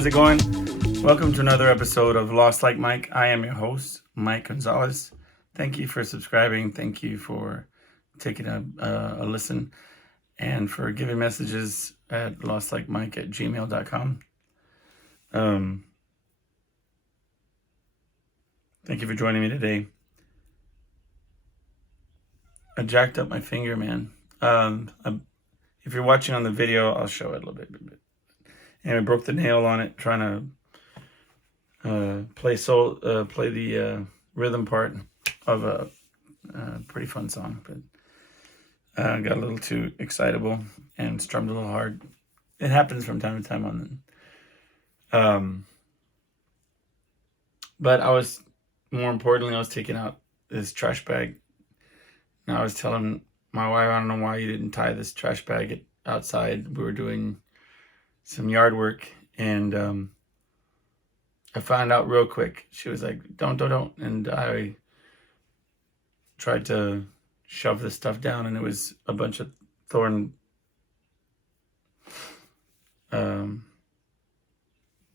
how's it going? Welcome to another episode of Lost Like Mike. I am your host, Mike Gonzalez. Thank you for subscribing. Thank you for taking a listen and for giving messages at lostlikemike@gmail.com. Thank you for joining me today. I jacked up my finger, man. If you're watching on the video, I'll show it a little bit. And I broke the nail on it trying to play the rhythm part of a pretty fun song, but I got a little too excitable and strummed a little hard. It happens from time to time but more importantly, I was taking out this trash bag. And I was telling my wife, I don't know why you didn't tie this trash bag outside. We were doing some yard work, and I found out real quick. She was like, don't. And I tried to shove this stuff down, and it was a bunch of thorn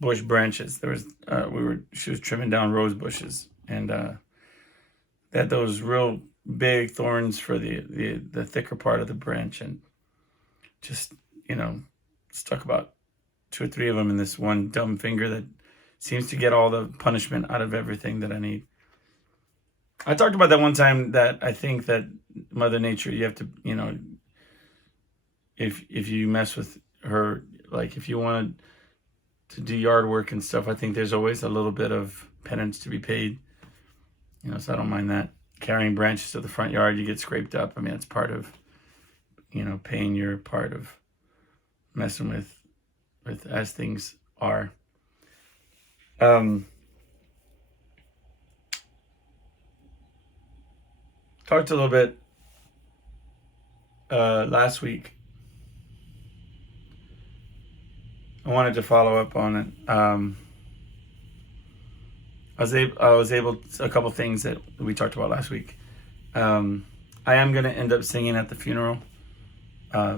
bush branches. She was trimming down rose bushes, and they had those real big thorns for the thicker part of the branch, and just, stuck about 2 or 3 of them in this one dumb finger that seems to get all the punishment out of everything that I need. I talked about that one time, that I think that Mother Nature, you have to, if you mess with her, like if you wanted to do yard work and stuff, I think there's always a little bit of penance to be paid. So I don't mind that. Carrying branches to the front yard, you get scraped up. I mean, it's part of, paying your part of messing with as things are. Talked a little bit last week. I wanted to follow up on it. I was able a couple things that we talked about last week. I am going to end up singing at the funeral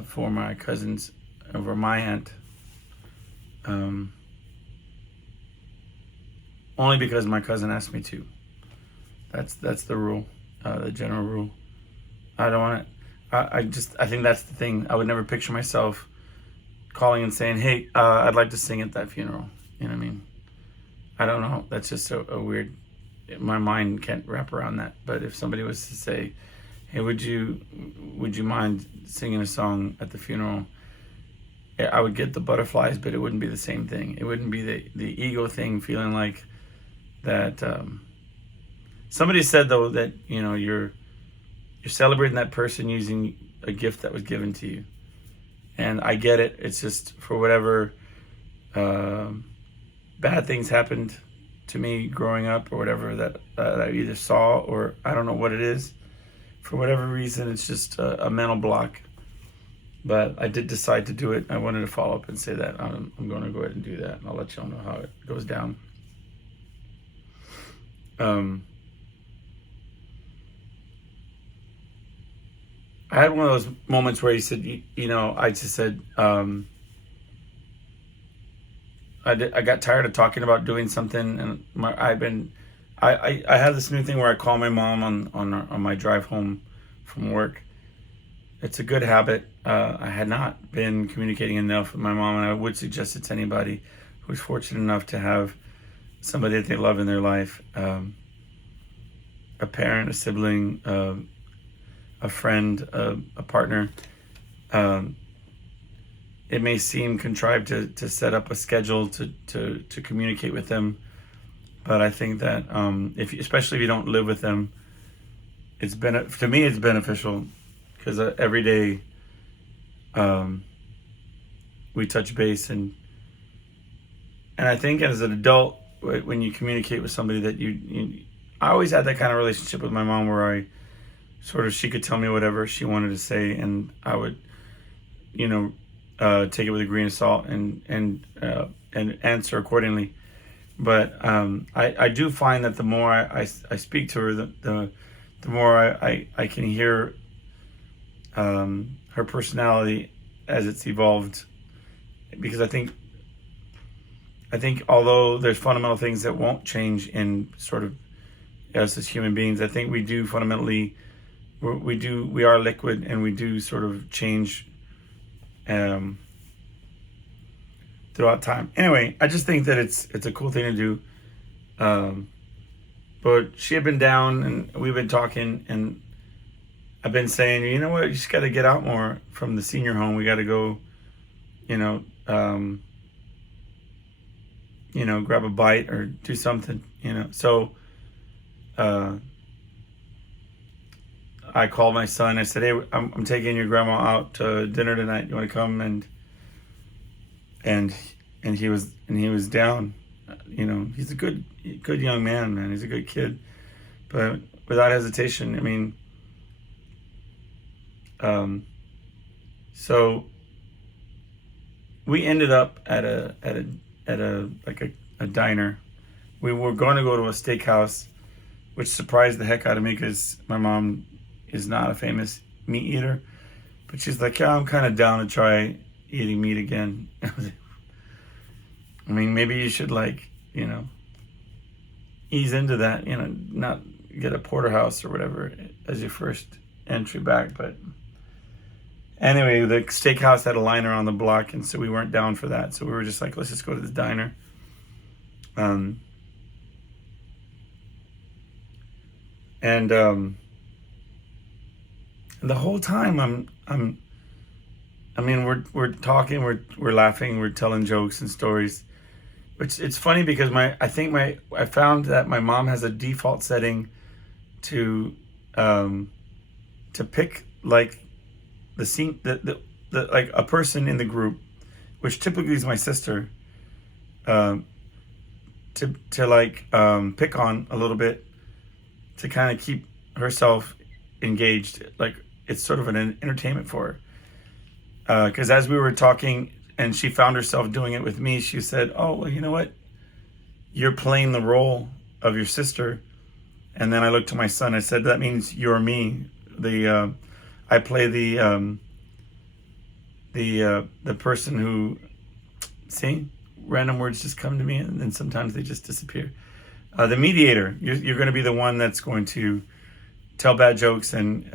for my cousins, over my aunt. Only because my cousin asked me to. That's the rule, the general rule. I don't want it. I think that's the thing. I would never picture myself calling and saying, "Hey, I'd like to sing at that funeral." You know what I mean? I don't know. That's just a weird. My mind can't wrap around that. But if somebody was to say, "Hey, would you mind singing a song at the funeral?" I would get the butterflies, but it wouldn't be the same thing. It wouldn't be the ego thing, feeling like that. Somebody said though that you're celebrating that person using a gift that was given to you, and I get it. It's just for whatever bad things happened to me growing up, or whatever that I either saw, or I don't know what it is. For whatever reason, it's just a mental block. But I did decide to do it. I wanted to follow up and say that I'm going to go ahead and do that, and I'll let y'all know how it goes down. I had one of those moments where he said, I just said, I got tired of talking about doing something, and I have this new thing where I call my mom on my drive home from work. It's a good habit. I had not been communicating enough with my mom, and I would suggest it to anybody who's fortunate enough to have somebody that they love in their life, a parent, a sibling, a friend, a partner. It may seem contrived to set up a schedule to communicate with them, but I think that especially if you don't live with them, to me it's beneficial, because every day we touch base, and I think as an adult, when you communicate with somebody that I always had that kind of relationship with my mom, where she could tell me whatever she wanted to say, and I would take it with a grain of salt and answer accordingly. But I do find that the more I speak to her, the more I can hear her personality as it's evolved, because I think I think although there's fundamental things that won't change in sort of us as human beings, I think we do fundamentally, we are liquid, and we do sort of change um, throughout time. Anyway, I just think that it's a cool thing to do. But she had been down, and we've been talking, and I've been saying, you know what, you just got to get out more from the senior home. We got to go, you know, grab a bite or do something, So I called my son. I said, hey, I'm taking your grandma out to dinner tonight. You want to come? And he was down. He's a good young man, man. He's a good kid, but without hesitation. I mean, so we ended up at a diner. We were going to go to a steakhouse, which surprised the heck out of me because my mom is not a famous meat eater, but she's like, yeah, I'm kind of down to try eating meat again. I mean, maybe you should ease into that, not get a porterhouse or whatever as your first entry back. But anyway, the steakhouse had a line around the block, and so we weren't down for that. So we were just like, let's just go to the diner. And the whole time we're talking, we're laughing, we're telling jokes and stories. Which it's funny because I found that my mom has a default setting to pick like the scene, the like a person in the group, which typically is my sister, to pick on a little bit, to kind of keep herself engaged. Like it's sort of an entertainment for her. Because as we were talking, and she found herself doing it with me, she said, oh, well, you know what? You're playing the role of your sister. And then I looked to my son. I said, that means you're me. I play the person who, see, random words just come to me, and then sometimes they just disappear. The mediator. You're going to be the one that's going to tell bad jokes and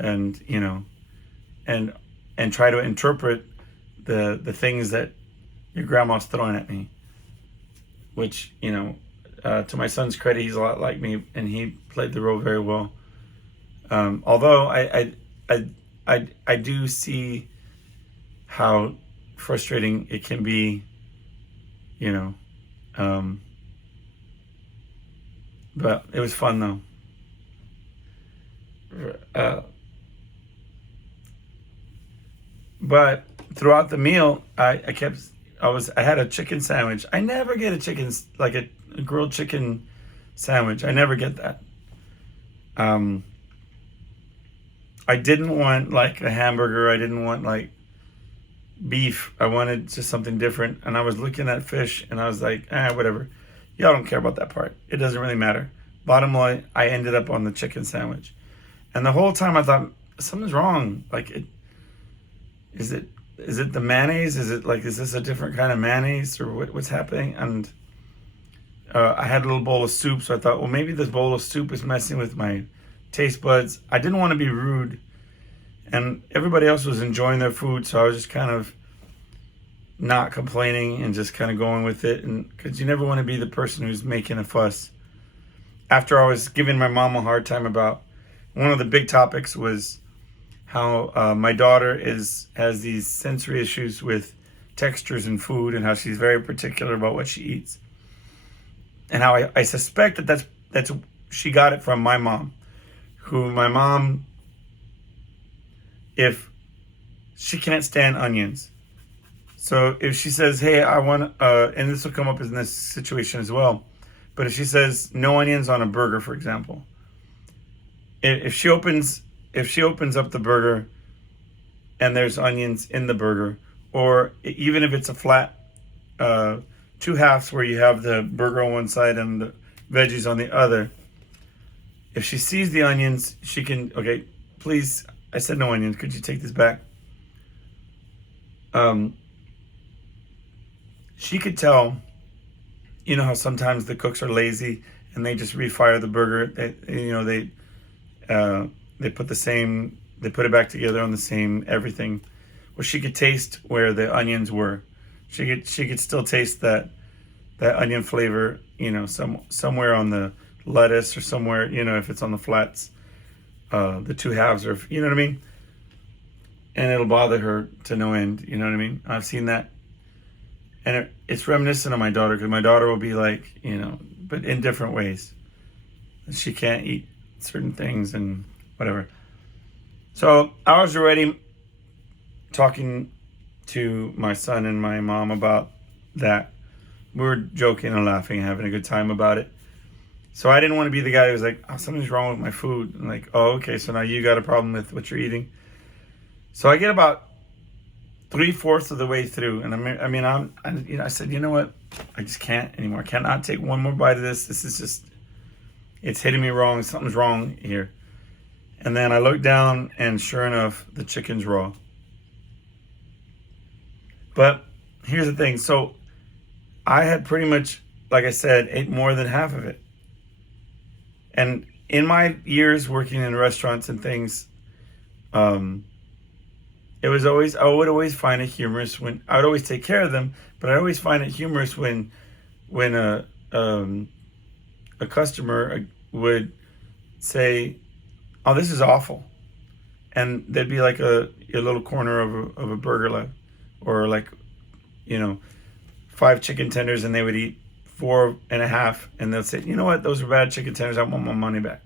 try to interpret the things that your grandma's throwing at me, which, to my son's credit, he's a lot like me, and he played the role very well. Although I do see how frustrating it can be, but it was fun though. But throughout the meal, I had a chicken sandwich. I never get a grilled chicken sandwich. I never get that. I didn't want like a hamburger. I didn't want like beef. I wanted just something different. And I was looking at fish, and I was like, whatever. Y'all don't care about that part. It doesn't really matter. Bottom line, I ended up on the chicken sandwich. And the whole time I thought, something's wrong. Is it the mayonnaise? Is this a different kind of mayonnaise, or what's happening? And I had a little bowl of soup, so I thought, well, maybe this bowl of soup is messing with my taste buds. I didn't want to be rude, and everybody else was enjoying their food, so I was just kind of not complaining and just kind of going with it. And because you never want to be the person who's making a fuss. After I was giving my mom a hard time about one of the big topics was how my daughter has these sensory issues with textures in food, and how she's very particular about what she eats, and how I suspect that that's she got it from my mom, if she can't stand onions. So if she says, hey, I want, and this will come up in this situation as well, but if she says no onions on a burger, for example, if she opens up the burger and there's onions in the burger, or even if it's a flat two halves where you have the burger on one side and the veggies on the other, if she sees the onions, she can, okay, please, I said no onions, could you take this back? She could tell you know how sometimes the cooks are lazy and they just refire the burger. They put they put it back together on the same everything. Well, she could taste where the onions were. She could still taste that onion flavor, somewhere on the lettuce or somewhere, if it's on the flats, the two halves, or you know what I mean. And it'll bother her to no end. You know what I mean? I've seen that, and it's reminiscent of my daughter, because my daughter will be like, but in different ways. She can't eat certain things and whatever. So I was already talking to my son and my mom about that. We were joking and laughing and having a good time about it. So I didn't want to be the guy who was like, oh, something's wrong with my food. I'm like, oh, okay, so now you got a problem with what you're eating. So I get about 3/4 of the way through, and I said, you know what? I just can't anymore. I cannot take one more bite of this. This is just, it's hitting me wrong. Something's wrong here. And then I looked down, and sure enough, the chicken's raw. But here's the thing. So I had pretty much, like I said, ate more than half of it. And in my years working in restaurants and things, it was always, I would always find it humorous when, I would always take care of them, but I always find it humorous when a customer would say, oh, this is awful. And there'd be like a little corner of a burger left, or like, 5 chicken tenders, and they would eat 4.5, and they'll say, you know what, those are bad chicken tenders, I want my money back.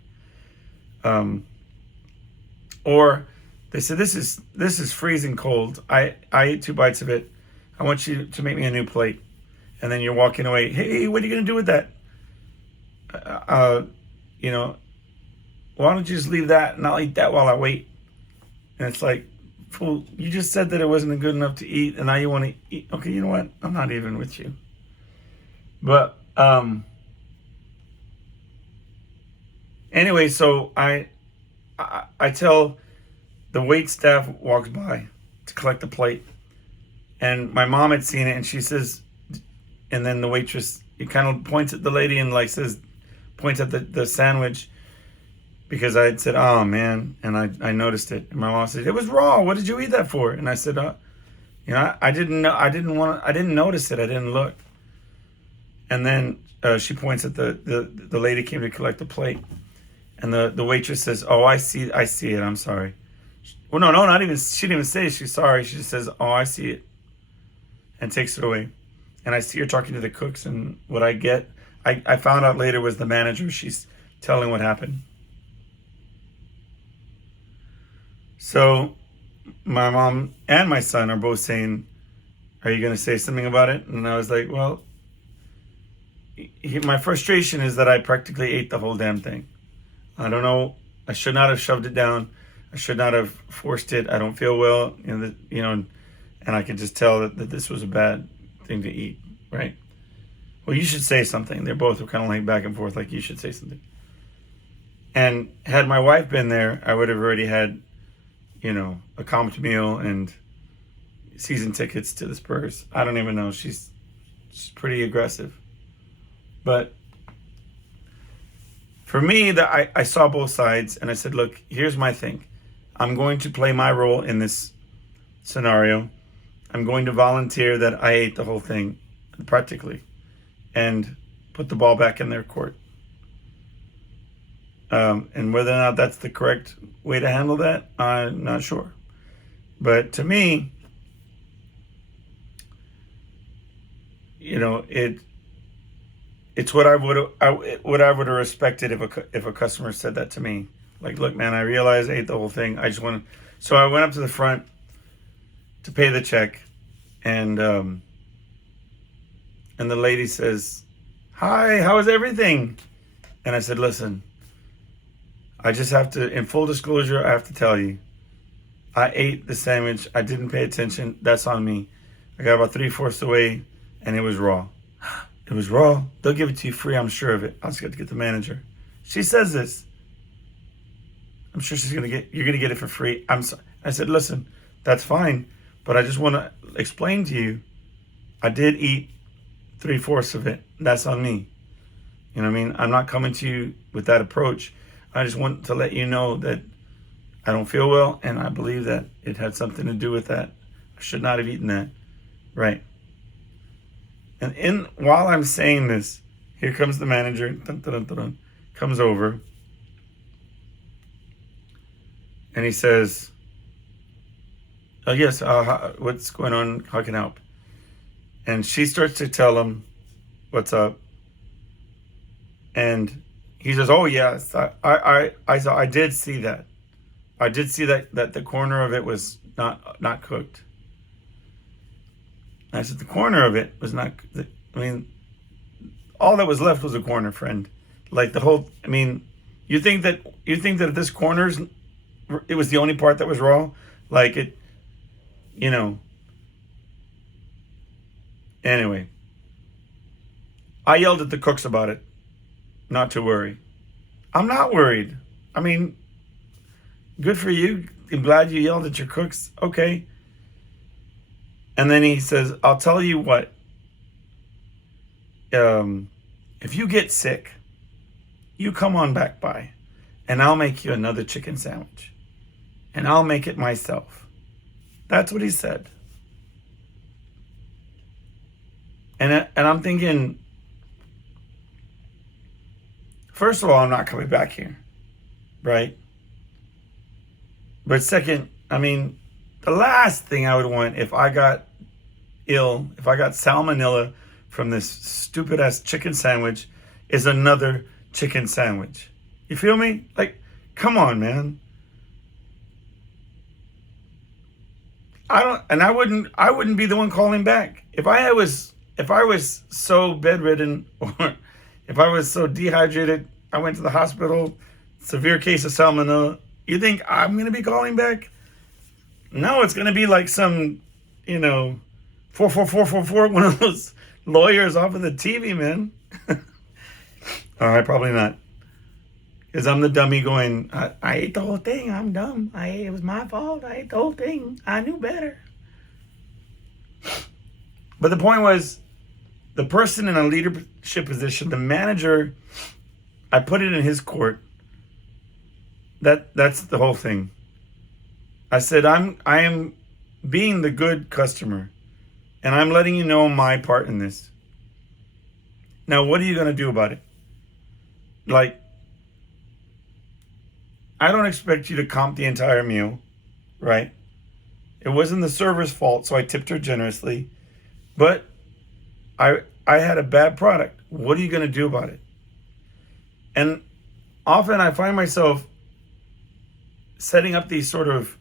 Or they said, this is freezing cold, I ate 2 bites of it, I want you to make me a new plate. And then you're walking away, hey, what are you gonna do with that? Why don't you just leave that and I'll eat that while I wait? And it's like, fool, you just said that it wasn't good enough to eat, and now you want to eat. Okay, you know what? I'm not even with you. But anyway, so I tell the wait staff walks by to collect the plate, and my mom had seen it, and she says, and then the waitress, it kind of points at the lady and points at the sandwich, because I had said, oh man, and I noticed it. And my mom said, it was raw. What did you eat that for? And I said, I didn't know. I didn't notice it. I didn't look. And then she points at the lady came to collect the plate, and the waitress says, oh, I see it. I'm sorry. Well, no, not even. She didn't even say she's sorry. She just says, oh, I see it, and takes it away. And I see her talking to the cooks, and what I get, I found out later, was the manager. She's telling what happened. So my mom and my son are both saying, are you going to say something about it? And I was like, well, my frustration is that I practically ate the whole damn thing. I don't know. I should not have shoved it down. I should not have forced it. I don't feel well, and I could just tell that this was a bad thing to eat, right? Well, you should say something. They both were kind of like back and forth, like, you should say something. And had my wife been there, I would have already had, a comped meal and season tickets to the Spurs. I don't even know. She's pretty aggressive. But for me, I saw both sides, and I said, look, here's my thing. I'm going to play my role in this scenario. I'm going to volunteer that I ate the whole thing, practically, and put the ball back in their court. And whether or not that's the correct way to handle that, I'm not sure. But to me, it's what I would have respected if a customer said that to me. Like, look, man, I realize I ate the whole thing. I just want to. So I went up to the front to pay the check, and the lady says, "Hi, how is everything?" And I said, "Listen, I just have to, in full disclosure, I have to tell you, I ate the sandwich. I didn't pay attention. That's on me. I got about 3/4 away, and it was raw." It was raw. They'll give it to you free, I'm sure of it. I'll just have to get the manager. She says this. I'm sure you're gonna get it for free. I'm sorry. I said, listen, that's fine, but I just want to explain to you, I did eat 3/4 of it. That's on me. You know what I mean? I'm not coming to you with that approach. I just want to let you know that I don't feel well, and I believe that it had something to do with that. I should not have eaten that. Right. And while I'm saying this, here comes the manager, dun, dun, dun, dun, dun, comes over, and he says, "Oh yes, what's going on? How can I help?" And she starts to tell him what's up, and he says, "Oh yes, I did see that. I did see that the corner of it was not cooked." I said, "The corner of it was not. I mean, all that was left was a corner, friend. Like the whole. I mean, you think that this corner's it was the only part that was raw, like it, you know." Anyway, I yelled at the cooks about it, not to worry. I'm not worried. I mean, good for you. I'm glad you yelled at your cooks. Okay. And then he says, "I'll tell you what. If you get sick, you come on back by, and I'll make you another chicken sandwich, and I'll make it myself." That's what he said. And I'm thinking, first of all, I'm not coming back here, right? But second, I mean, the last thing I would want if I got ill, if I got salmonella from this stupid ass chicken sandwich, is another chicken sandwich. You feel me? Like, come on, man. I wouldn't be the one calling back. If I was so bedridden, or if I was so dehydrated, I went to the hospital, severe case of salmonella, you think I'm going to be calling back? No, it's going to be like some, 44444, one of those lawyers off of the TV, man. All right, probably not. Because I'm the dummy going, I ate the whole thing. I'm dumb. It was my fault. I ate the whole thing. I knew better. But the point was, the person in a leadership position, the manager, I put it in his court. That's the whole thing. I said, I am being the good customer, and I'm letting you know my part in this. Now, what are you going to do about it? Like, I don't expect you to comp the entire meal, right? It wasn't the server's fault, so I tipped her generously. But I had a bad product. What are you going to do about it? And often I find myself setting up these sort of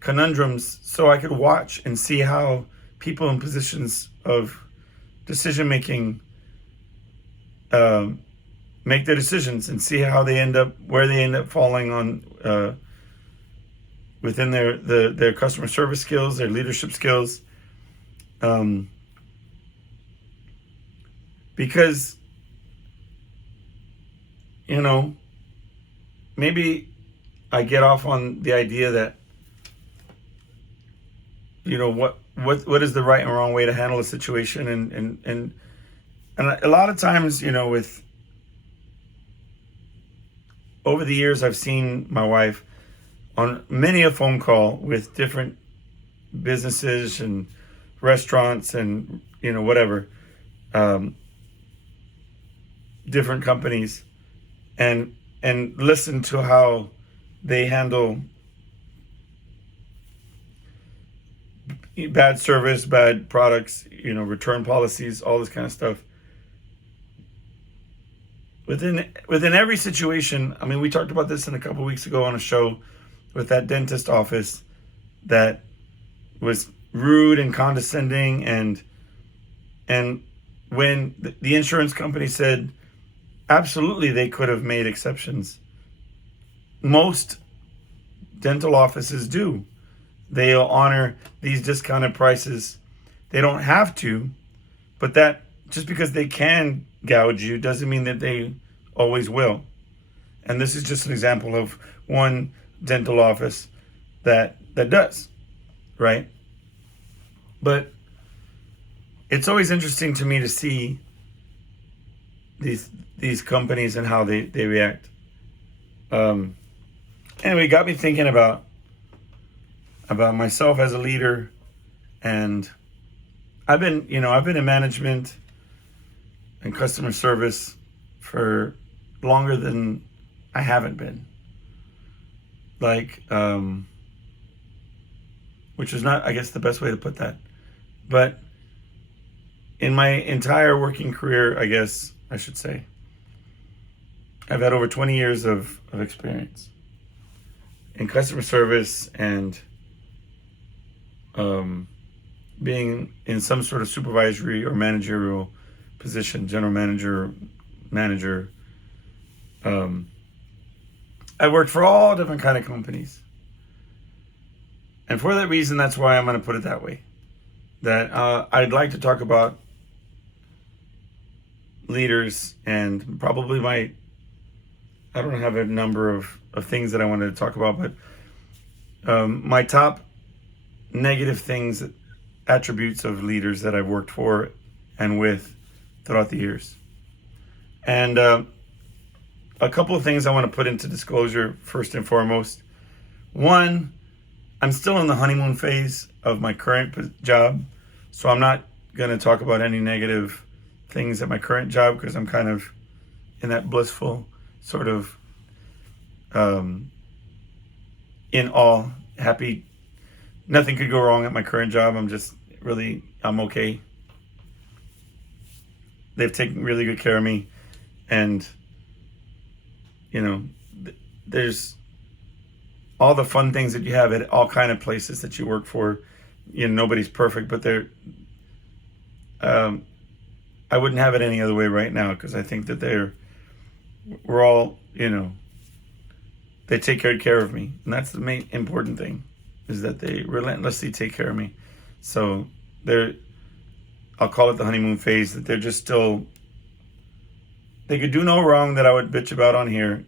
conundrums so I could watch and see how people in positions of decision making make their decisions, and see how they end up, where they end up falling on within their customer service skills, their leadership skills. Because, maybe I get off on the idea that, what is the right and wrong way to handle a situation, and a lot of times, with over the years, I've seen my wife on many a phone call with different businesses and restaurants and whatever, different companies, and listen to how they handle bad service, bad products, return policies, all this kind of stuff. Within every situation, I mean, we talked about this a couple of weeks ago on a show with that dentist office that was rude and condescending, and when the insurance company said absolutely they could have made exceptions. Most dental offices do. They'll honor these discounted prices. They don't have to, but that just because they can gouge you doesn't mean that they always will. And this is just an example of one dental office that does, right? But it's always interesting to me to see these companies and how they react. Anyway, it got me thinking about myself as a leader, and I've been in management and customer service for longer than I haven't been. Like, which is not, I guess, the best way to put that. But in my entire working career, I guess I should say, I've had over 20 years of experience in customer service and being in some sort of supervisory or managerial position, general manager. I worked for all different kind of companies. And for that reason, that's why I'm going to put it that way. That I'd like to talk about leaders, and probably I don't have a number of things that I wanted to talk about, but my top negative things, attributes of leaders that I've worked for and with throughout the years. And a couple of things I want to put into disclosure first and foremost. One, I'm still in the honeymoon phase of my current job, so I'm not going to talk about any negative things at my current job, because I'm kind of in that blissful sort of in awe, happy. Nothing could go wrong at my current job. I'm okay. They've taken really good care of me, and there's all the fun things that you have at all kind of places that you work for. Nobody's perfect, but I wouldn't have it any other way right now, because I think that we're all, they take good care of me. And that's the main important thing, is that they relentlessly take care of me. So I'll call it the honeymoon phase, that they're just still, they could do no wrong that I would bitch about on here.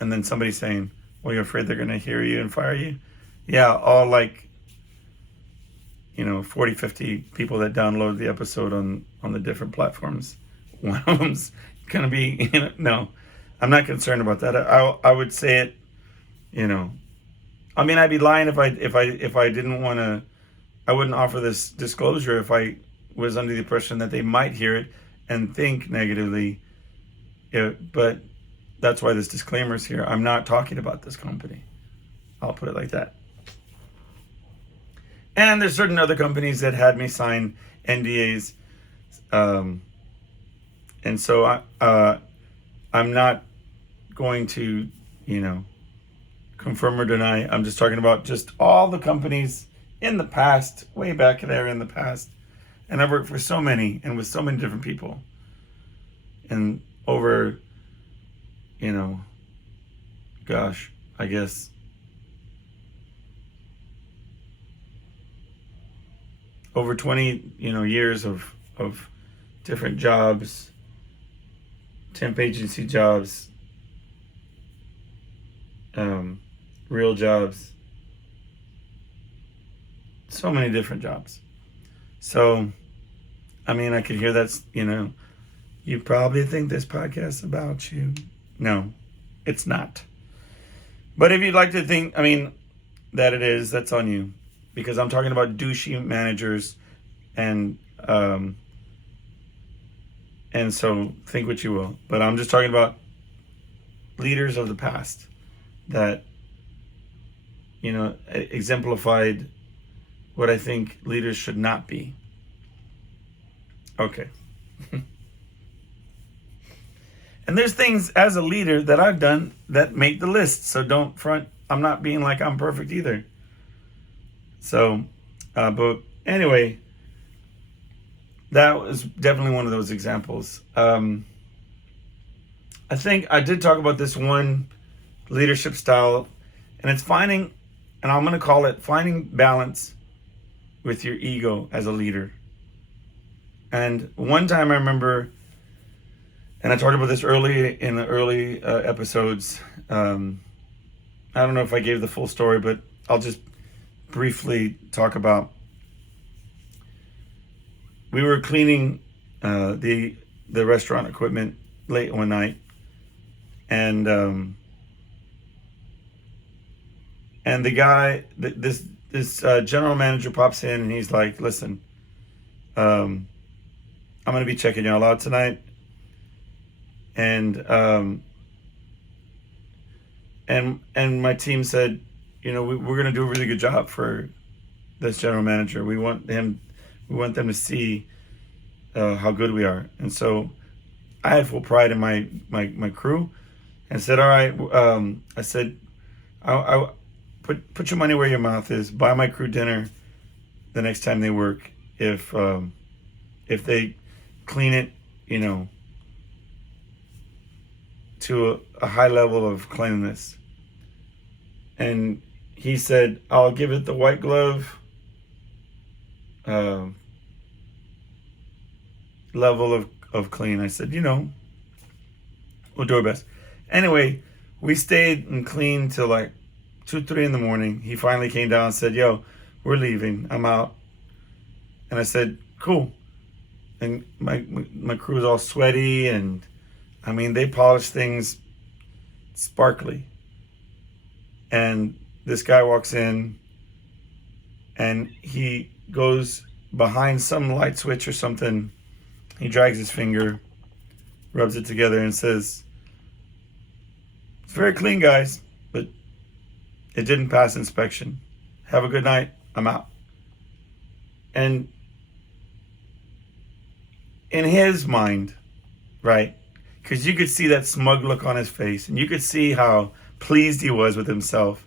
And then somebody saying, well, you're afraid they're going to hear you and fire you? Yeah, all 40, 50 people that download the episode on the different platforms. One of them's going to be, no, I'm not concerned about that. I would say it, I'd be lying if I didn't want to. I wouldn't offer this disclosure if I was under the impression that they might hear it and think negatively. But that's why this disclaimer is here. I'm not talking about this company. I'll put it like that. And there's certain other companies that had me sign NDAs. And so I'm not going to, confirm or deny. I'm just talking about just all the companies in the past, way back there in the past. And I've worked for so many and with so many different people. And over, I guess over 20, years of different jobs, temp agency jobs, real jobs, so many different jobs. So, I could hear that's, you probably think this podcast is about you. No, it's not. But if you'd like to think, that it is, that's on you. Because I'm talking about douchey managers, and so think what you will. But I'm just talking about leaders of the past that, exemplified what I think leaders should not be. Okay. And there's things as a leader that I've done that make the list. So don't front. I'm not being like I'm perfect either. So, but anyway, that was definitely one of those examples. I think I did talk about this one leadership style, and it's finding, and I'm going to call it finding balance with your ego as a leader. And one time I remember, and I talked about this early in the early episodes. I don't know if I gave the full story, but I'll just briefly talk about we were cleaning the restaurant equipment late one night, and the guy, this general manager pops in, and he's like, "Listen, I'm gonna be checking y'all out tonight, and and my team said, we're gonna do a really good job for this general manager. We want them to see how good we are." And so I had full pride in my crew, and said, "All right." I said, I put your money where your mouth is. Buy my crew dinner the next time they work. If they clean it, to a high level of cleanliness. And he said, "I'll give it the white glove level of clean." I said, we'll do our best. Anyway, we stayed and cleaned till like 2, 3 in the morning. He finally came down and said, "Yo, we're leaving. I'm out." And I said, "Cool." And my crew was all sweaty, and I mean, they polished things sparkly. And this guy walks in, and he goes behind some light switch or something. He drags his finger, rubs it together, and says, "It's very clean, guys, but it didn't pass inspection. Have a good night. I'm out." And in his mind, right? Because you could see that smug look on his face, and you could see how pleased he was with himself.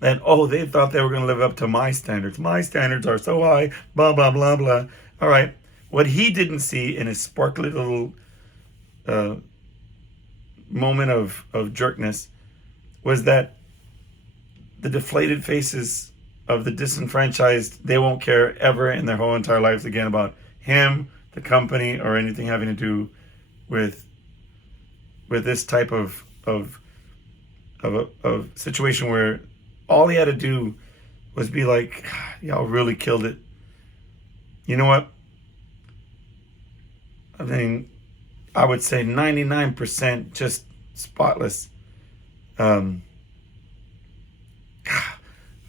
That, oh, they thought they were going to live up to my standards. My standards are so high, blah, blah, blah, blah. All right. What he didn't see in his sparkly little moment of jerkness was that the deflated faces of the disenfranchised, they won't care ever in their whole entire lives again about him, the company, or anything having to do with this type of situation where all he had to do was be like, "Y'all really killed it. You know what? I mean, I would say 99% just spotless." I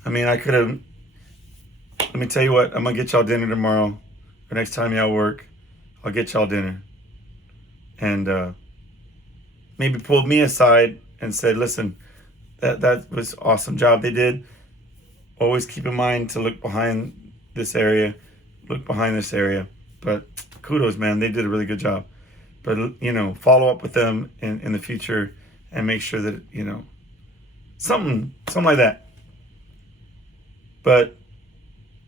mean, I could have. Let me tell you what. I'm gonna get y'all dinner tomorrow. The next time y'all work, I'll get y'all dinner. And maybe pulled me aside and said, "Listen, that was awesome job they did. Always keep in mind to look behind this area, But kudos, man, they did a really good job. But follow up with them in the future and make sure that something like that." But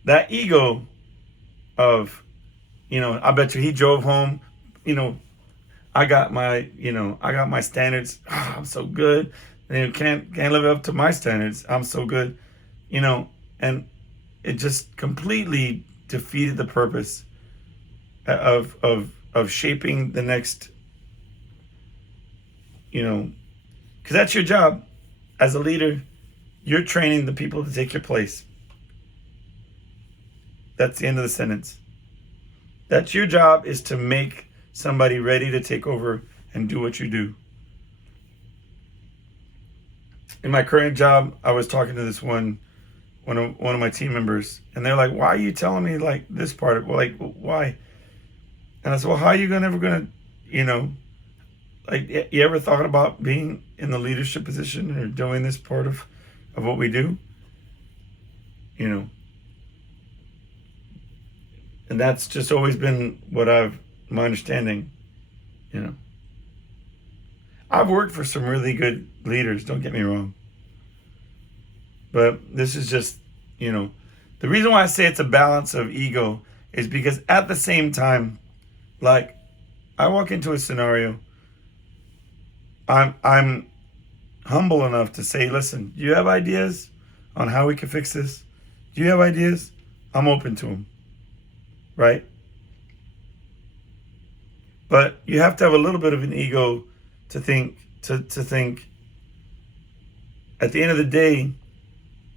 that ego of, I bet you he drove home, I got my standards. Oh, I'm so good. And can't live up to my standards. I'm so good, and it just completely defeated the purpose of shaping the next, because that's your job as a leader. You're training the people to take your place. That's the end of the sentence. That's your job, is to make somebody ready to take over and do what you do. In my current job, I was talking to this one of my team members, and they're like, "Why are you telling me like this part? Like, why?" And I said, "Well, how are you ever gonna, like, you ever thought about being in the leadership position or doing this part of what we do? And that's just always been my understanding. I've worked for some really good leaders, don't get me wrong. But this is just, the reason why I say it's a balance of ego is because at the same time, like, I walk into a scenario, I'm humble enough to say, "Listen, do you have ideas on how we can fix this? Do you have ideas?" I'm open to them, right? But you have to have a little bit of an ego to think at the end of the day,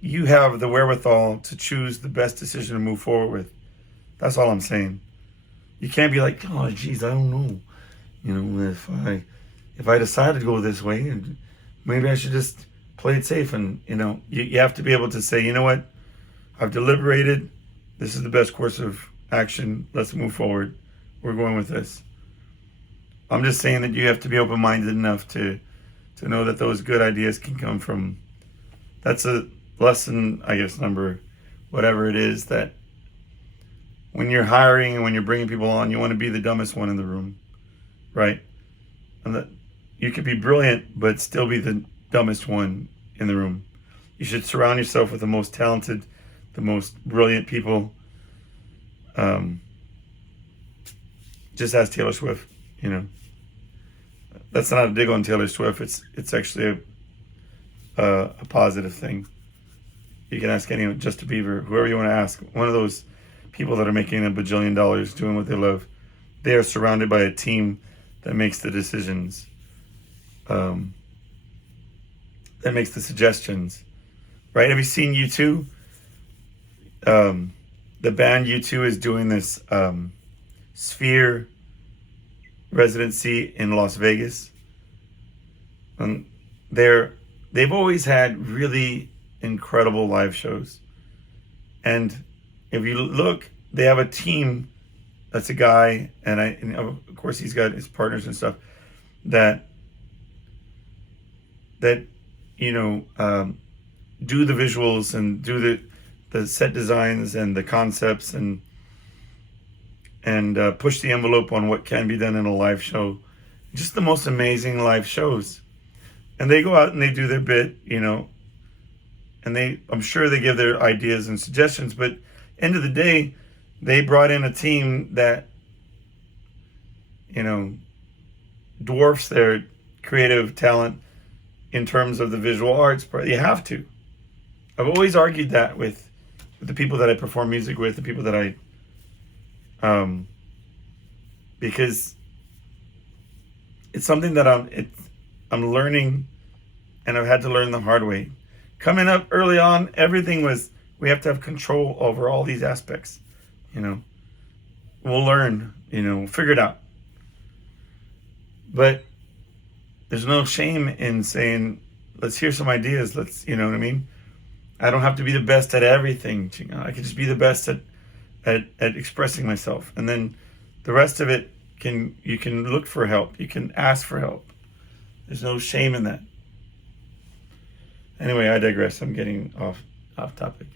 you have the wherewithal to choose the best decision to move forward with. That's all I'm saying. You can't be like, oh, geez, I don't know. You know, if I decide to go this way, and maybe I should just play it safe. And, you know, you have to be able to say, you know what? I've deliberated. This is the best course of action. Let's move forward. We're going with this. I'm just saying that you have to be open-minded enough to know that those good ideas can come from. That's a lesson, I guess, number whatever it is, that when you're hiring and when you're bringing people on, you want to be the dumbest one in the room, right? And that you could be brilliant, but still be the dumbest one in the room. You should surround yourself with the most talented, the most brilliant people. Just ask Taylor Swift, you know. That's not a dig on Taylor Swift. It's actually a positive thing. You can ask anyone, Justin Bieber, whoever you want to ask. One of those people that are making $1 bajillion doing what they love, they are surrounded by a team that makes the decisions, that makes the suggestions, right? Have you seen U2? The band U2 is doing this Sphere residency in Las Vegas. And they've always had really incredible live shows. And if you look, they have a team that's a guy, and of course he's got his partners and stuff that you know, do the visuals and do the set designs and the concepts and push the envelope on what can be done in a live show. Just the most amazing live shows. And they go out and they do their bit, you know, and I'm sure they give their ideas and suggestions, but end of the day, they brought in a team that, you know, dwarfs their creative talent in terms of the visual arts. But you have to. I've always argued that with the people that I perform music with, the people that because it's something that I'm learning, and I've had to learn the hard way. Coming up early on, everything was, we have to have control over all these aspects. You know, we'll learn, you know, figure it out. But there's no shame in saying, let's hear some ideas. Let's, you know what I mean? I don't have to be the best at everything. You know, I can just be the best at expressing myself. And then the rest of it, you can look for help. You can ask for help. There's no shame in that. Anyway, I digress. I'm getting off topic.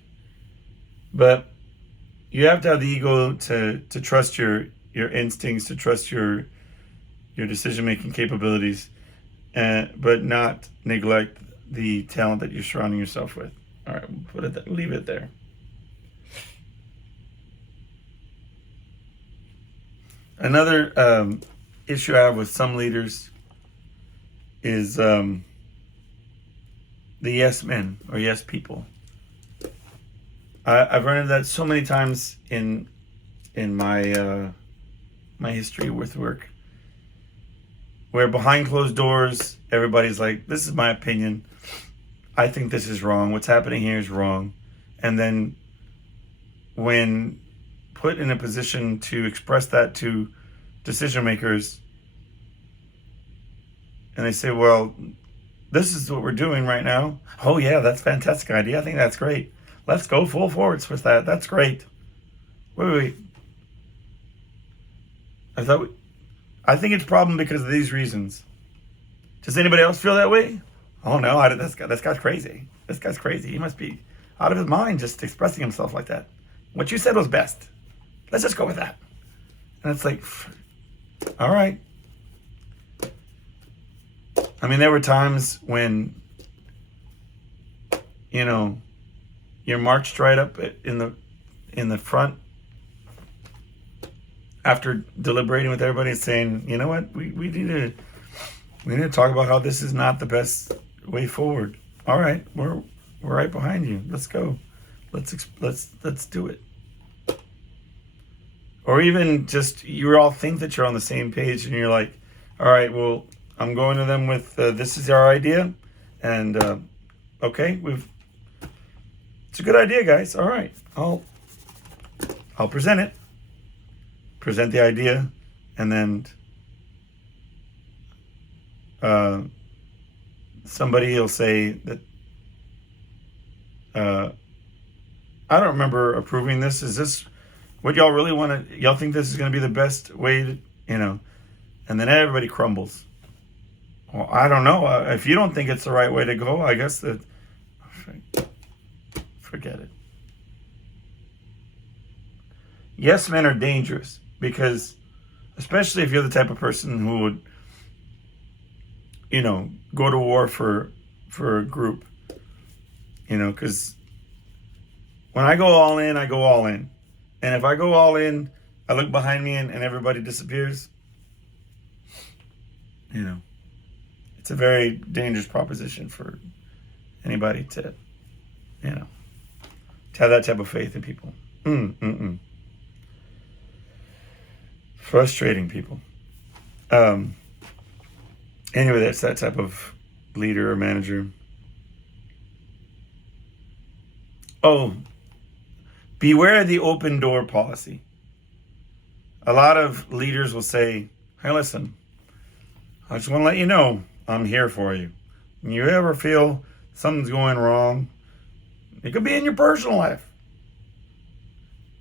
But you have to have the ego to trust your instincts, to trust your decision-making capabilities, but not neglect the talent that you're surrounding yourself with. All right, leave it there. Another issue I have with some leaders is the yes men or yes people. I've run into that so many times in my my history with work, where behind closed doors, everybody's like, this is my opinion. I think this is wrong. What's happening here is wrong. And then when put in a position to express that to decision makers, and they say, well, this is what we're doing right now. Oh yeah, that's a fantastic idea. I think that's great. Let's go full forwards with that. That's great. Wait. I think it's a problem because of these reasons. Does anybody else feel that way? Oh no, this guy's crazy. This guy's crazy. He must be out of his mind just expressing himself like that. What you said was best. Let's just go with that. And it's like, all right. I mean, there were times when, you know, you're marched right up in the front after deliberating with everybody and saying, you know what, we need to talk about how this is not the best way forward. All right, we're right behind you. Let's go. Let's do it. Or even just, you all think that you're on the same page and you're like, all right, well, I'm going to them with this is our idea, and okay, it's a good idea, guys. All right, I'll present it. present the idea, and then somebody will say that I don't remember approving this. Is this what y'all really want to? Y'all think this is going to be the best way to, And then everybody crumbles. Well, I don't know. If you don't think it's the right way to go, I guess that forget it. Yes men are dangerous because, especially if you're the type of person who would, go to war for a group, because when I go all in, I go all in. And if I go all in, I look behind me and everybody disappears. It's a very dangerous proposition for anybody to have that type of faith in people. Frustrating people. Anyway, that's that type of leader or manager. Oh, beware the open door policy. A lot of leaders will say, hey, listen, I just want to let you know I'm here for you. When you ever feel something's going wrong, it could be in your personal life.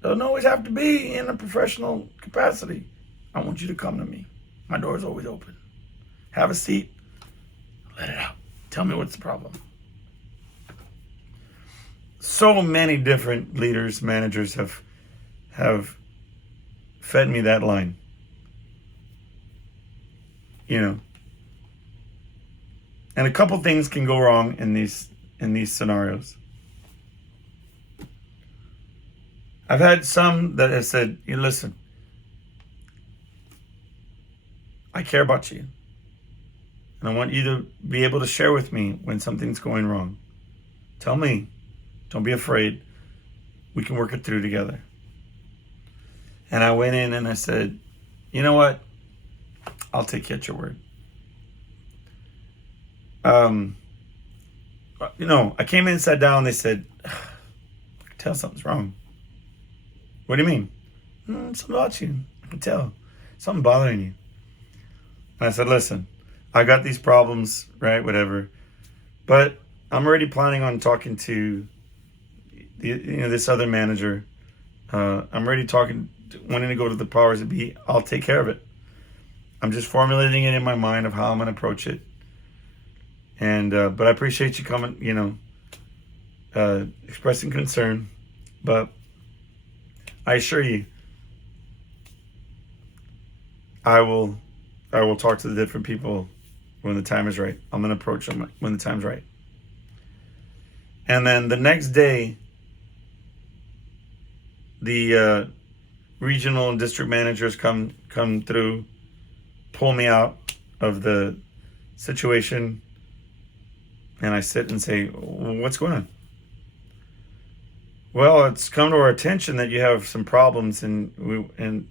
Doesn't always have to be in a professional capacity. I want you to come to me. My door is always open. Have a seat. Let it out. Tell me what's the problem. So many different leaders, managers have fed me that line. And a couple things can go wrong in these scenarios. I've had some that have said, listen, I care about you. And I want you to be able to share with me when something's going wrong. Tell me. Don't be afraid. We can work it through together. And I went in and I said, you know what? I'll take you at your word. I came in and sat down. They said, I can tell something's wrong. What do you mean? Something about you. I can tell. Something bothering you. And I said, listen, I got these problems, right? Whatever. But I'm already planning on talking to this other manager. I'm already wanting to go to the powers that be. I'll take care of it. I'm just formulating it in my mind of how I'm going to approach it. And but I appreciate you coming, expressing concern. But I assure you, I will talk to the different people when the time is right. I'm going to approach them when the time's right. And then the next day, the regional and district managers come through, pull me out of the situation, and I sit and say, what's going on? Well, it's come to our attention that you have some problems, and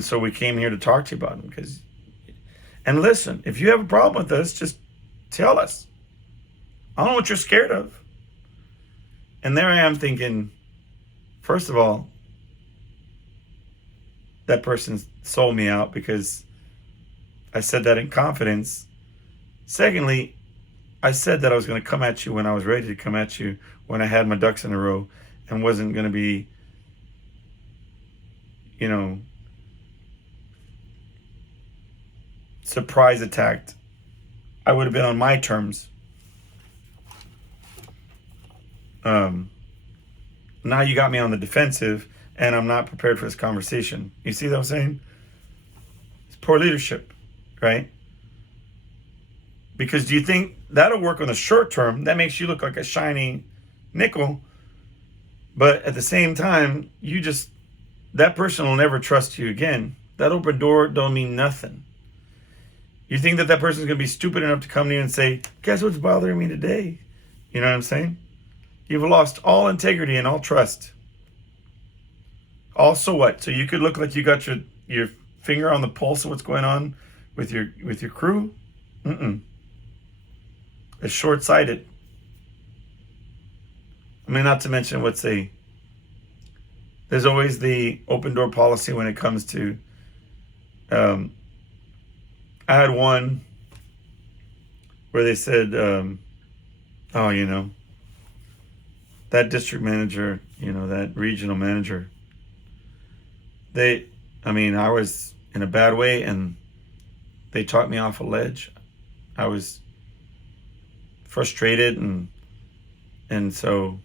so we came here to talk to you about them. And listen, if you have a problem with us, just tell us. I don't know what you're scared of. And there I am thinking, first of all, that person sold me out because I said that in confidence. Secondly, I said that I was going to come at you when I was ready to come at you, when I had my ducks in a row and wasn't going to be, surprise attacked. I would have been on my terms. Now you got me on the defensive and I'm not prepared for this conversation. You see what I'm saying? It's poor leadership, right? Because do you think that'll work on the short term? That makes you look like a shiny nickel. But at the same time, that person will never trust you again. That open door don't mean nothing. You think that person's going to be stupid enough to come to you and say, guess what's bothering me today? You know what I'm saying? You've lost all integrity and all trust. Also what? So you could look like you got your finger on the pulse of what's going on with your crew? It's short-sighted. I mean, not to mention what's there's always the open door policy when it comes to, I had one where they said, oh, that district manager, that regional manager, I was in a bad way and they talked me off a ledge. I was frustrated and so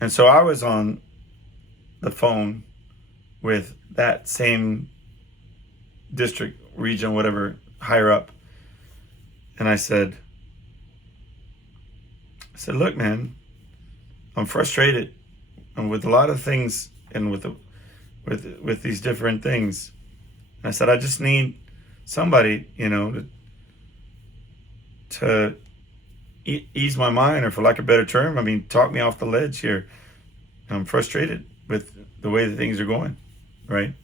I was on the phone with that same district, region, whatever, higher up. And I said, look, man, I'm frustrated and with a lot of things and with these different things. And I said, I just need somebody, to ease my mind, or for lack of a better term, talk me off the ledge here. I'm frustrated with the way that things are going, right?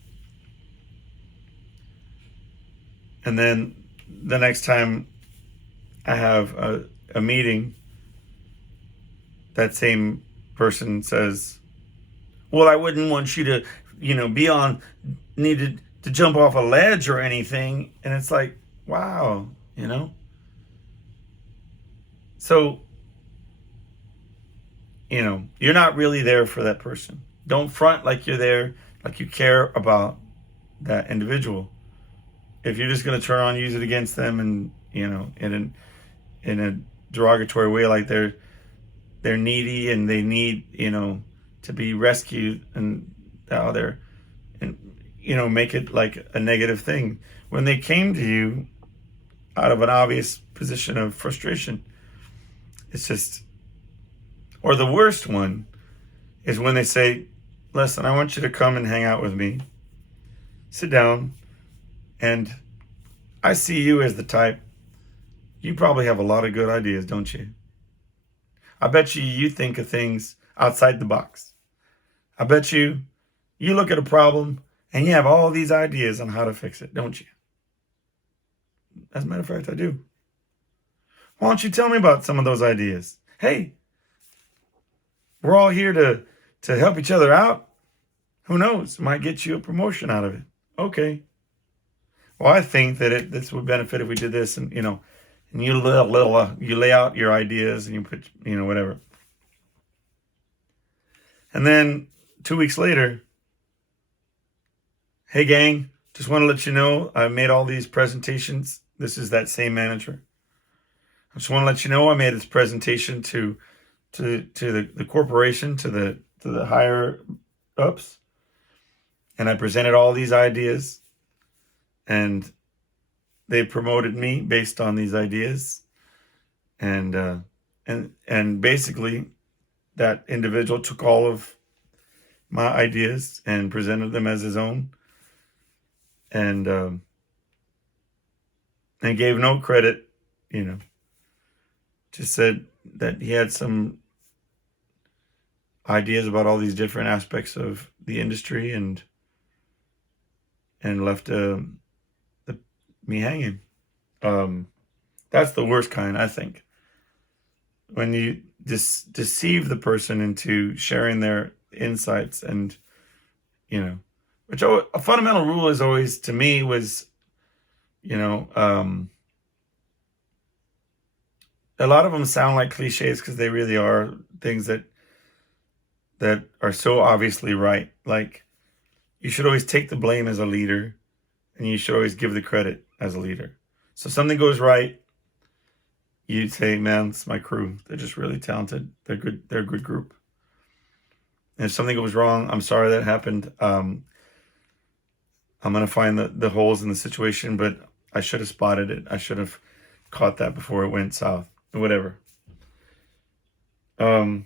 And then the next time I have a meeting, that same person says, well, I wouldn't want you to, needed to jump off a ledge or anything. And it's like, wow, So, you're not really there for that person. Don't front like you're there, like you care about that individual. If you're just going to turn on, use it against them, and in a derogatory way, like they're needy and they need to be rescued, and how they're, and make it like a negative thing when they came to you out of an obvious position of frustration. It's just, or the worst one is when they say, listen, I want you to come and hang out with me, sit down, and I see you as the type, you probably have a lot of good ideas, don't you? I bet you think of things outside the box. I bet you look at a problem and you have all these ideas on how to fix it, don't you? As a matter of fact, I do. Why don't you tell me about some of those ideas? Hey, we're all here to help each other out. Who knows? Might get you a promotion out of it. Okay. Well, I think that this would benefit if we did this, and and you lay out your ideas and you put whatever. And then 2 weeks later, hey gang, just want to let you know I made all these presentations. This is that same manager. I just want to let you know I made this presentation to the corporation, to the higher ups, and I presented all these ideas, and they promoted me based on these ideas, and basically that individual took all of my ideas and presented them as his own, and gave no credit, just said that he had some ideas about all these different aspects of the industry, and left me hanging. That's the worst kind, I think, when you deceive the person into sharing their insights, and which a fundamental rule is always, to me, was a lot of them sound like cliches because they really are things that are so obviously right. Like, you should always take the blame as a leader, and you should always give the credit as a leader. So if something goes right, you say, man, it's my crew. They're just really talented. They're good. They're a good group. And if something goes wrong, I'm sorry that happened. I'm going to find the holes in the situation, but I should have spotted it. I should have caught that before it went south, or whatever. I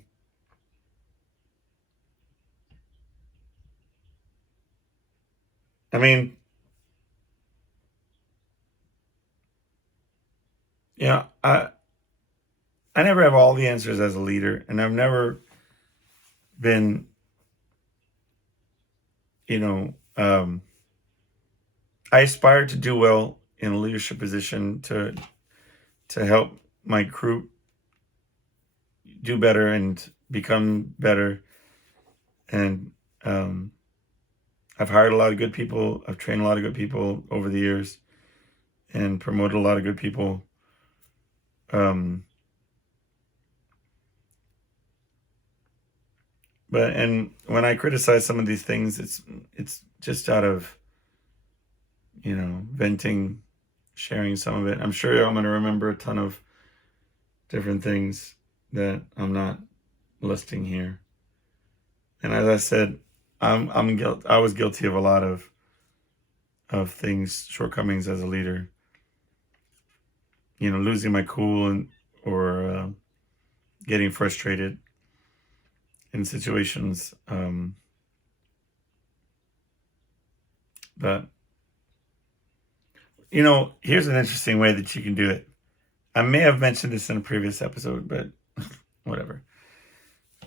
never have all the answers as a leader, and I've never been, I aspire to do well in a leadership position, to help my crew do better and become better, And I've hired a lot of good people. I've trained a lot of good people over the years and promoted a lot of good people. And when I criticize some of these things, it's just out of, venting, sharing some of it. I'm sure I'm going to remember a ton of different things that I'm not listing here. And as I said, I was guilty of a lot of things, shortcomings as a leader. Losing my cool or getting frustrated in situations. But here's an interesting way that you can do it. I may have mentioned this in a previous episode, but whatever.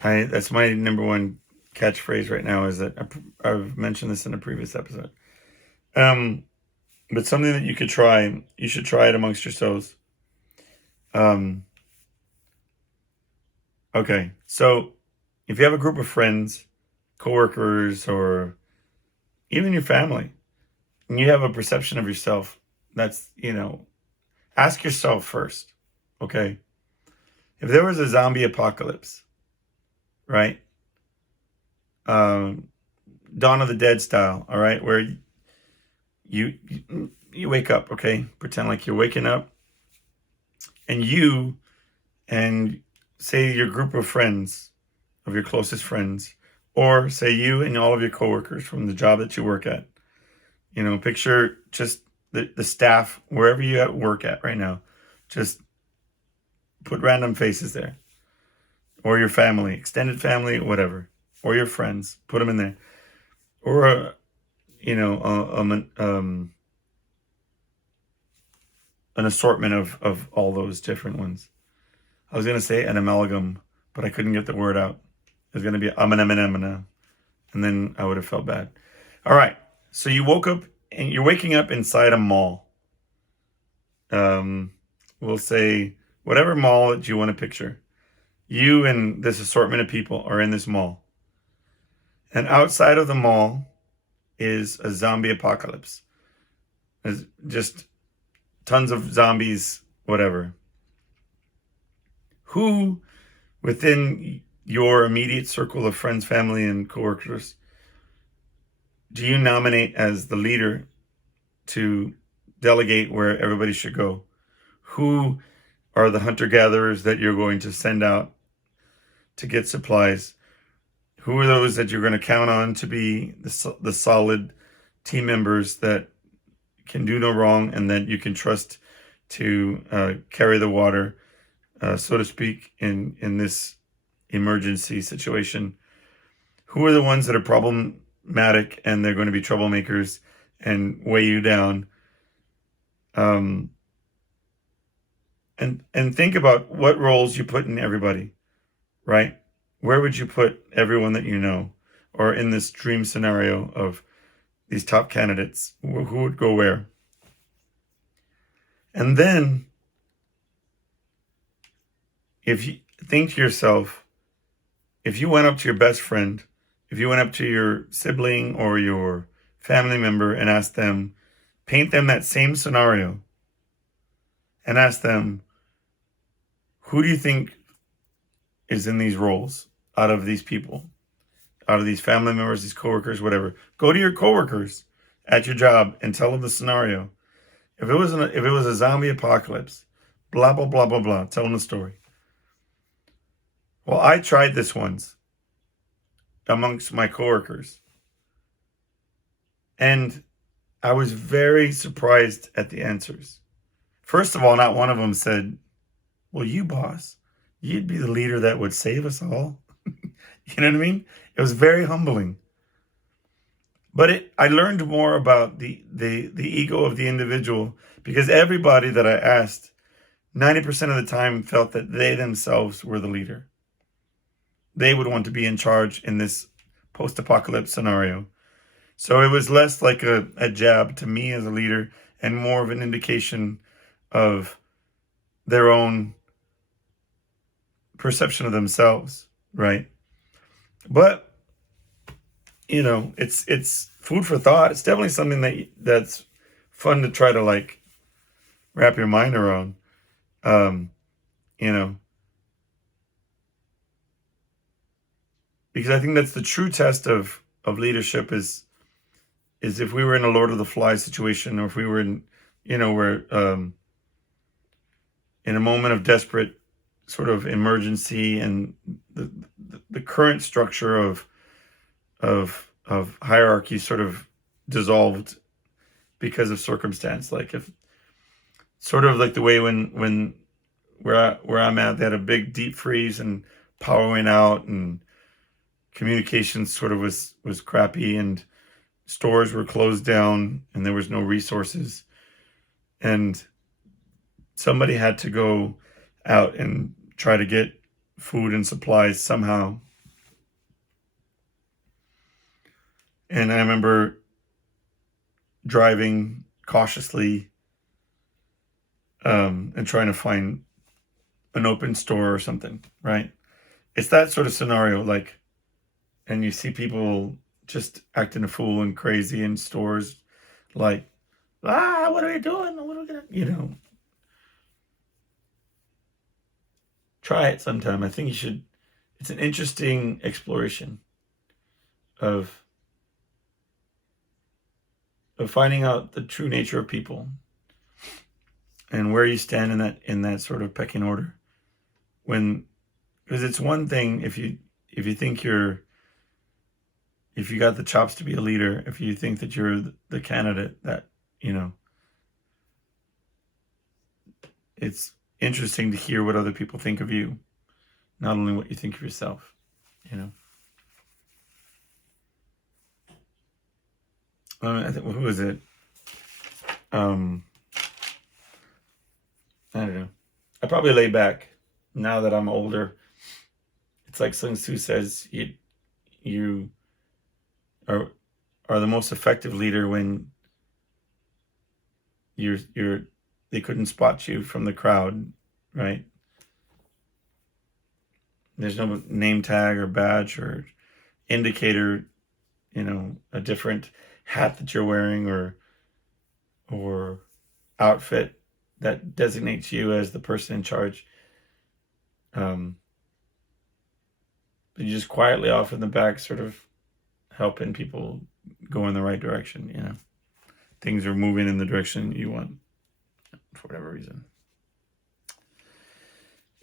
That's my number one catchphrase right now, is that I've mentioned this in a previous episode. But something that you should try it amongst yourselves. Okay, so if you have a group of friends, coworkers, or even your family, and you have a perception of yourself, that's, ask yourself first, okay? If there was a zombie apocalypse, right? Dawn of the Dead style, all right, where you wake up, okay? Pretend like you're waking up, and say your group of friends, of your closest friends, or say you and all of your coworkers from the job that you work at. Picture just the staff, wherever you work at right now. Just put random faces there. Or your family, extended family, whatever. Or your friends, put them in there. Or, an assortment of all those different ones. I was going to say an amalgam, but I couldn't get the word out. It was going to be amana, and then I would have felt bad. All right. So you woke up, and you're waking up inside a mall. We'll say whatever mall that you want to picture. You and this assortment of people are in this mall. And outside of the mall is a zombie apocalypse. There's just tons of zombies, whatever. Who within your immediate circle of friends, family, and coworkers do you nominate as the leader to delegate where everybody should go? Who are the hunter-gatherers that you're going to send out to get supplies? Who are those that you're going to count on to be the solid team members that can do no wrong and that you can trust to carry the water, so to speak, in this emergency situation? Who are the ones that are problematic and they're going to be troublemakers and weigh you down? And think about what roles you put in everybody, right? Where would you put everyone that you know? Or in this dream scenario of these top candidates, who would go where? And then, if you think to yourself, if you went up to your best friend, if you went up to your sibling or your family member and asked them, paint them that same scenario, and ask them, who do you think is in these roles out of these people, out of these family members, these coworkers, whatever? Go to your coworkers at your job and tell them the scenario. If it was a zombie apocalypse, blah, blah, blah, blah, blah, tell them the story. Well, I tried this once amongst my coworkers, and I was very surprised at the answers. First of all, not one of them said, well, you, boss, you'd be the leader that would save us all. You know what I mean? It was very humbling. But I learned more about the ego of the individual, because everybody that I asked, 90% of the time, felt that they themselves were the leader. They would want to be in charge in this post-apocalypse scenario. So it was less like a jab to me as a leader and more of an indication of their own perception of themselves, right? But it's food for thought. It's definitely something that's fun to try to like wrap your mind around. Um, you know, because I think that's the true test of leadership is if we were in a Lord of the Flies situation, or if we were in, we're in a moment of desperate sort of emergency, and the current structure of hierarchy sort of dissolved because of circumstance. Like, if sort of like the way when where I'm at, they had a big deep freeze and power went out, and communication sort of was crappy, and stores were closed down, and there was no resources, and somebody had to go out and try to get food and supplies somehow. And I remember driving cautiously, and trying to find an open store or something, right? It's that sort of scenario, like, and you see people just acting a fool and crazy in stores, like, what are you doing? What are we gonna, try it sometime. I think you should. It's an interesting exploration of finding out the true nature of people and where you stand in that sort of pecking order. Because it's one thing if you think if you got the chops to be a leader, if you think that you're the candidate, that it's interesting to hear what other people think of you, not only what you think of yourself. I think, who is it? I don't know. I probably lay back now that I'm older. It's like Sun Tzu says, you are the most effective leader when they couldn't spot you from the crowd, right? There's no name tag or badge or indicator, a different hat that you're wearing or outfit that designates you as the person in charge. But you're just quietly off in the back, sort of helping people go in the right direction. Things are moving in the direction you want, for whatever reason.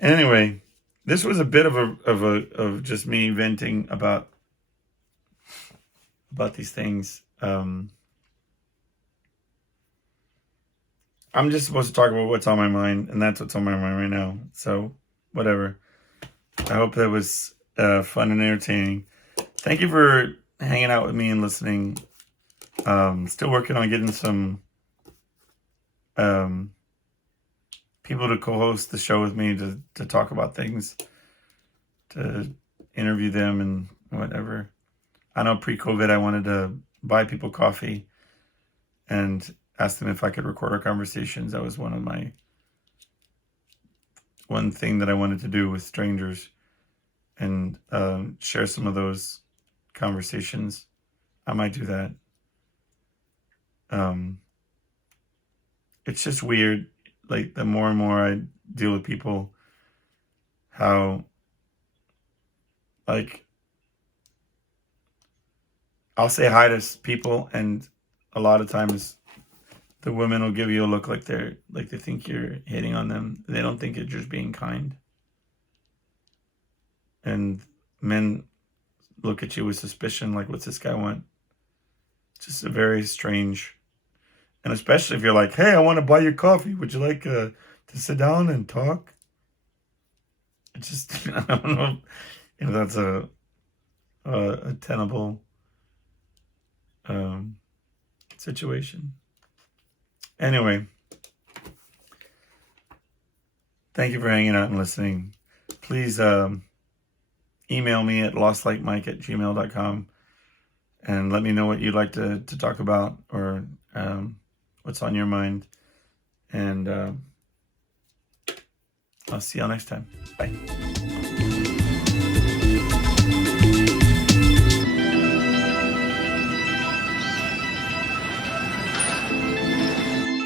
Anyway, this was a bit of just me venting about these things. I'm just supposed to talk about what's on my mind, and that's what's on my mind right now. So, whatever. I hope that was fun and entertaining. Thank you for hanging out with me and listening. Still working on getting some people to co-host the show with me to talk about things, to interview them and whatever. I know pre-COVID I wanted to buy people coffee and ask them if I could record our conversations. That was one thing that I wanted to do with strangers, and share some of those conversations. I might do that. It's just weird, like, the more and more I deal with people, how, like, I'll say hi to people, and a lot of times the women will give you a look like they think you're hitting on them. They don't think you're just being kind. And men look at you with suspicion, like, what's this guy want? Just a very strange. And especially if you're like, hey, I want to buy you coffee. Would you like to sit down and talk? It's just, I don't know if that's a tenable situation. Anyway, thank you for hanging out and listening. Please email me at lostlikemike@gmail.com and let me know what you'd like to talk about, or what's on your mind. And I'll see y'all next time. Bye.